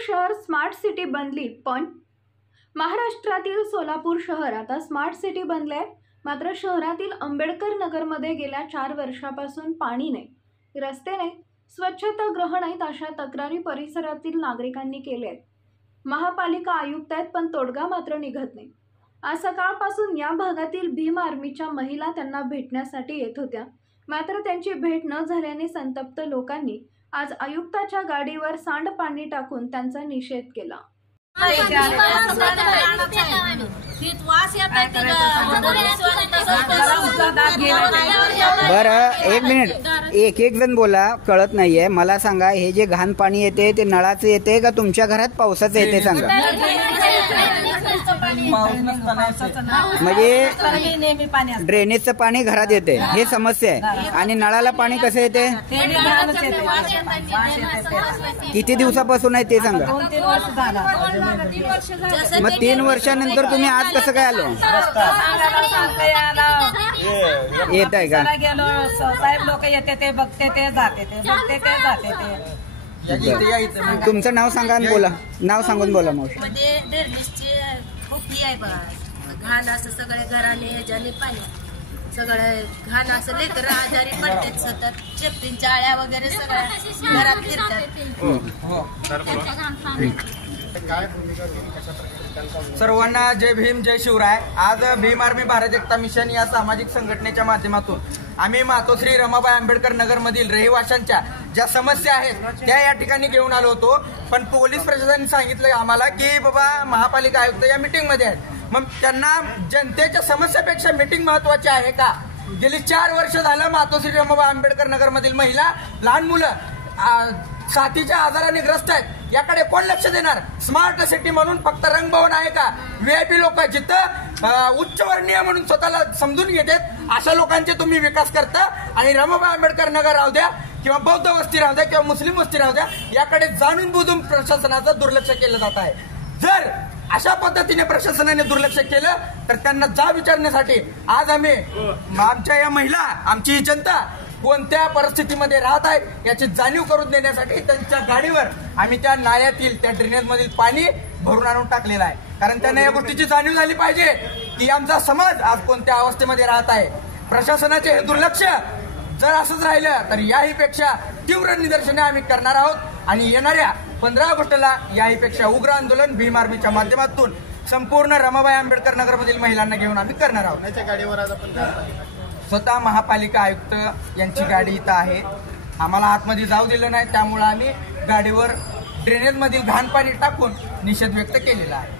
शहर smart city बनली, पण महाराष्ट्रातील सोलापूर शहर आता स्मार्ट सिटी बनले. मात्र शहरातील आंबेडकर नगरमध्ये गेल्या 4 वर्षापासून पाणी नाही, रस्ते नाही, स्वच्छतागृह नाहीत अशा तक्रारी परिसरातील नागरिकांनी केल्या आहेत. महापालिका आयुक्त आहेत, पण तोडगा मात्र निघत नाही. आज सकाळपासून या भागातील भीम आर्मीच्या महिला त्यांना भेटण्यासाठी येत होत्या. मात्र त्यांची भेट न झाल्याने संतप्त लोकांनी आज आयुक्ताच्या गाडीवर सांडपाणी टाकून त्यांचा निषेध केला. बरं, एक मिनिट, एक जण बोला, कळत नाहीये मला. सांगा, हे जे घाण पाणी येते ते नळाचं येते का तुमच्या घरात पावसाचं येते? सांगा. म्हणजे ड्रेनेजचं पाणी घरात येते, हे समस्या आहे. आणि नळाला पाणी कसं येते? किती दिवसापासून आहे ते सांगा. मग 3 वर्षानंतर तुम्ही आज कसं काय आलो? येत आहे का? साहेब लोक येते ते बघते ते जाते ते बघते ते जाते ते. तुमचं नाव सांगा आणि बोला. नाव सांगून बोला. मावशी म्हणजे ड्रेनेजची खूप ही आहे बघा, घाण असं सगळे घराने ह्याच्याने पाणी सगळं घाण असं, लेकर आजारी पडतात, सतत चेपटींच्या आळ्या वगैरे सगळ्या घरात फिरतात. सर्वांना जय भीम, जय शिवराय. आज भीम आर्मी भारत एकता मिशन या सामाजिक संघटनेच्या माध्यमातून आम्ही मातोश्री रमाबाई आंबेडकर नगर मधील रहिवाशांच्या ज्या समस्या आहेत त्या या ठिकाणी घेऊन आलो होतो. पण पोलीस प्रशासनाने सांगितलं आम्हाला की बाबा महापालिका आयुक्त या मीटिंग मध्ये आहेत. मग त्यांना जनतेच्या समस्यापेक्षा मीटिंग महत्वाची आहे का? गेली 4 वर्ष झालं मातोश्री रमाबाई आंबेडकर नगर मधील महिला, लहान मुलं साथीच्या आजाराने ग्रस्त आहेत. याकडे कोण लक्ष देणार? स्मार्ट सिटी म्हणून फक्त रंगभवन आहे का? व्हीआयपी लोक जिथं उच्चवर्णीय म्हणून स्वतःला समजून घेतात अशा लोकांचे तुम्ही विकास करता. आणि रमाबाई आंबेडकर नगर राहू द्या किंवा बौद्ध वस्ती राहू द्या किंवा मुस्लिम वस्ती राहू द्या, याकडे जाणून बुजून प्रशासनाचं दुर्लक्ष केलं जात आहे. जर अशा पद्धतीने प्रशासनाने दुर्लक्ष केलं तर त्यांना जा विचारण्यासाठी आज आम्ही आमच्या या महिला, आमची ही जनता कोणत्या परिस्थितीमध्ये राहत आहे याची जाणीव करून देण्यासाठी त्यांच्या गाडीवर आम्ही त्या नाल्यातील, त्या ड्रेनेज मधील पाणी भरून आणून टाकलेलं आहे. कारण त्यांना या गोष्टीची जाणीव झाली पाहिजे की आमचा समाज आज कोणत्या अवस्थेमध्ये राहत आहे. प्रशासनाचे हे दुर्लक्ष जर असंच राहिलं तर याहीपेक्षा तीव्र निदर्शने आम्ही करणार आहोत. आणि येणाऱ्या 15 ऑगस्टला याहीपेक्षा उग्र आंदोलन भीम आर्मीच्या माध्यमातून संपूर्ण रमाबाई आंबेडकर नगरमधील महिलांना घेऊन आम्ही करणार आहोत. गाडीवर आज आपण स्वतः महापालिका आयुक्त यांची गाडी इथं आहे. आम्हाला आतमध्ये जाऊ दिलं नाही, त्यामुळे आम्ही गाडीवर ड्रेनेज मधील घाण पाणी टाकून निषेध व्यक्त केलेला आहे.